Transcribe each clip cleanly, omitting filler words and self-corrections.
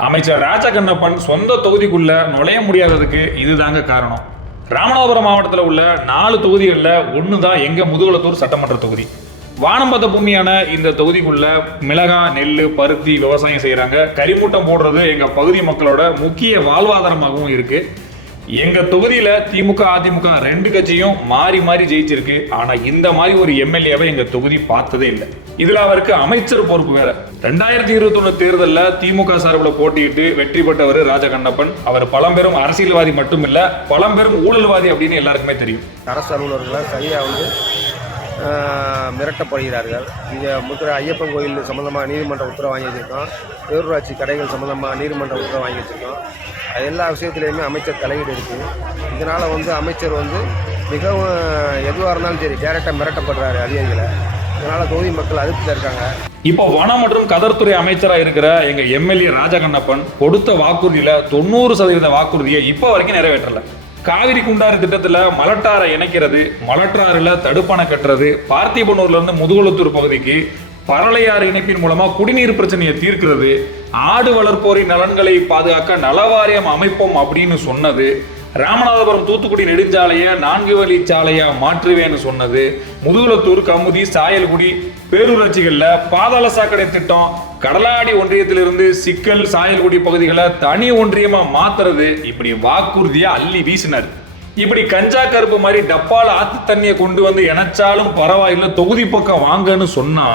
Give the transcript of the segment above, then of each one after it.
அமைச்சர் ராஜா கண்ணப்பன் சொந்த தொகுதிக்குள்ள நுழைய முடியாததுக்கு இதுதாங்க காரணம். ராமநாதபுரம் மாவட்டத்தில் உள்ள 4 தொகுதிகளில் ஒன்று தான் எங்க முதுகுளத்தூர் சட்டமன்ற தொகுதி. வானம் பார்த்த பூமியான இந்த தொகுதிக்குள்ள மிளகா, நெல், பருத்தி விவசாயம் செய்யறாங்க. கரிமூட்டம் போடுறது எங்க பகுதி மக்களோட முக்கிய வாழ்வாதாரமாகவும் இருக்கு. எங்க தொகுதியில திமுக, அதிமுக 2 கட்சியும் மாறி மாறி ஜெயிச்சிருக்கு. ஆனா இந்த மாதிரி ஒரு எம்எல்ஏவை எங்க தொகுதி பார்த்ததே இல்லை. இதுல அவருக்கு அமைச்சர் பொறுப்பு வேற. 2021 தேர்தலில் திமுக சார்பில் போட்டியிட்டு வெற்றி பெற்றவர் ராஜா கண்ணப்பன். அவர் பழம்பெரும் அரசியல்வாதி மட்டும் இல்ல, பழம்பெரும் ஊழல்வாதி அப்படின்னு எல்லாருக்குமே தெரியும். அரசு அலுவலர்கள் சரியா மிரட்டப்படுகிறார்கள். இங்கே முத்திர ஐயப்பன் கோயில் சம்மந்தமாக நீதிமன்ற உத்தரவு வாங்கி வச்சுருக்கோம். பேரூராட்சி கடைகள் சம்மந்தமாக நீதிமன்ற உத்தரவு வாங்கி வச்சுருக்கோம். அது எல்லா விஷயத்துலையுமே அமைச்சர் தலையீடு இருக்குது. இதனால் அமைச்சர் மிகவும் எதுவாக இருந்தாலும் சரி டேரெக்டாக மிரட்டப்படுறாரு அதிகாரிகளை. இதனால் தொகுதி மக்கள் அதிருப்தியில் இருக்காங்க. இப்போ வனம் மற்றும் கதர்துறை அமைச்சராக இருக்கிற எங்க எம்எல்ஏ ராஜா கண்ணப்பன் கொடுத்த வாக்குறுதியில 90% வாக்குறுதியை இப்போ வரைக்கும் நிறைவேற்றல. காவிரி குண்டாறு திட்டத்துல மலட்டாரை இணைக்கிறது, மலட்டாறுல தடுப்பணை கட்டுறது, பார்த்திபனூர்ல இருந்து முதுகுளத்தூர் பகுதிக்கு பரளையாறு இணைப்பின் மூலமா குடிநீர் பிரச்சனையை தீர்க்கிறது, ஆடு வளர்ப்போரின் நலன்களை பாதுகாக்க நலவாரியம் அமைப்போம் அப்படின்னு சொன்னது, ராமநாதபுரம் தூத்துக்குடி நெடுஞ்சாலையை 4 வழி சாலையா மாற்றுவேன்னு சொன்னது, முதுகுளத்தூர், கமுதி, சாயல்குடி பேரூராட்சிகள்ல பாதாள சாக்கடை திட்டம், கடலாடி ஒன்றியத்திலிருந்து சிக்கல், சாயல்குடி பகுதிகளை தனி ஒன்றியமா மாத்துறது, இப்படி வாக்குறுதியா அள்ளி வீசினார். இப்படி கஞ்சா கருப்பு மாதிரி டப்பால ஆத்து தண்ணியை கொண்டு வந்து இணைச்சாலும் பரவாயில்ல, தொகுதி பக்கம் வாங்கன்னு சொன்னா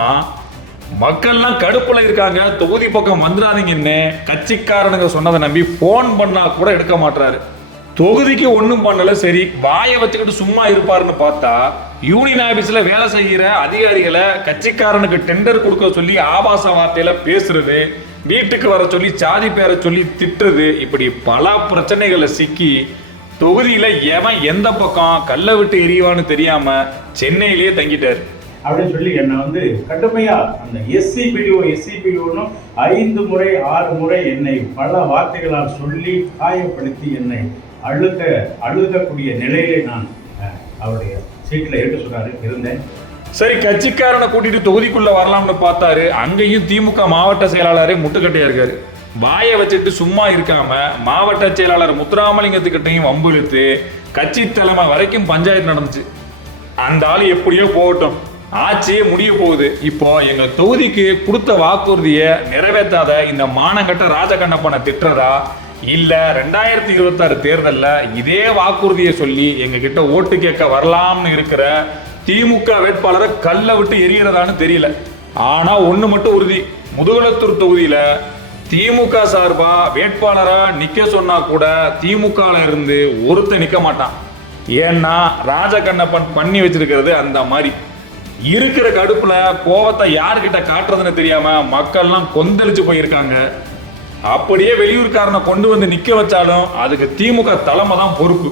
மக்கள்லாம் கடுப்புல இருக்காங்க. தொகுதி பக்கம் வந்துடாதீங்கன்னு கட்சிக்காரனுங்க சொன்னதை நம்பி போன் பண்ணா கூட எடுக்க மாட்டாரு. தொகுதிக்கு ஒன்றும் பண்ணல, சரி வாயை வச்சுக்கிட்டு சும்மா இருப்பாருன்னு பார்த்தா யூனியன் ஆபீஸ்ல வேலை செய்கிற அதிகாரிகளை கட்சிக்காரனுக்கு டெண்டர் கொடுக்க சொல்லி ஆபாச வார்த்தையில பேசுறது, வீட்டுக்கு வர சொல்லி சாதி பேரை சொல்லி திட்டுறது, இப்படி பல பிரச்சனைகளை சிக்கி தொகுதியில எவன் எந்த பக்கம் கல்லை விட்டு எரிவான்னு தெரியாம சென்னையிலேயே தங்கிட்டாரு அப்படின்னு சொல்லி என்னை கடுமையா அந்த எஸ்சிபிடிஓன்னு 5 முறை 6 முறை என்னை பல வார்த்தைகளால் சொல்லி காயப்படுத்தி என்னை அழுகக்கூடிய நிலையிலே நான் அவருடைய சீட்டில் இருக்க சொன்னாரு இருந்தேன். சரி, கட்சிக்காரனை கூட்டிட்டு தொகுதிக்குள்ள வரலாம்னு பார்த்தாரு. அங்கேயும் திமுக மாவட்ட செயலாளரே முட்டுக்கட்டையா இருக்காரு. வாயை வச்சுட்டு சும்மா இருக்காம மாவட்ட செயலாளர் முத்துராமலிங்கத்துக்கிட்டையும் வம்பு இழுத்து கட்சி தலைமை வரைக்கும் பஞ்சாயத்து நடந்துச்சு. அந்த ஆள் எப்படியோ போகட்டும், ஆட்சியே முடிய போகுது. இப்போ எங்க தொகுதிக்கு கொடுத்த வாக்குறுதியை நிறைவேற்றாத இந்த மானங்கட்ட ராஜகண்ணப்பனை திட்டுறதா, இல்ல 2026 தேர்தலில் இதே வாக்குறுதியை சொல்லி எங்க கிட்ட ஓட்டு கேட்க வரலாம்னு இருக்கிற திமுக வேட்பாளரை கல்லை விட்டு எரியறதான்னு தெரியல. ஆனா ஒண்ணு மட்டும் உறுதி, முதுகுளத்தூர் தொகுதியில திமுக சார்பா வேட்பாளரா நிக்க சொன்னா கூட திமுக இருந்து ஒருத்த நிக்க மாட்டான். ஏன்னா ராஜகண்ணப்பன் பண்ணி வச்சிருக்கிறது அந்த மாதிரி. இருக்கிற கடுப்புல கோவத்தை யாருக்கிட்ட காட்டுறதுன்னு தெரியாம மக்கள்லாம் கொந்தளிச்சு போயிருக்காங்க. அப்படியே வெளியூர்காரனை கொண்டு வந்து நிக்க வச்சாலும் அதுக்கு திமுக தலைமை தான் பொறுப்பு.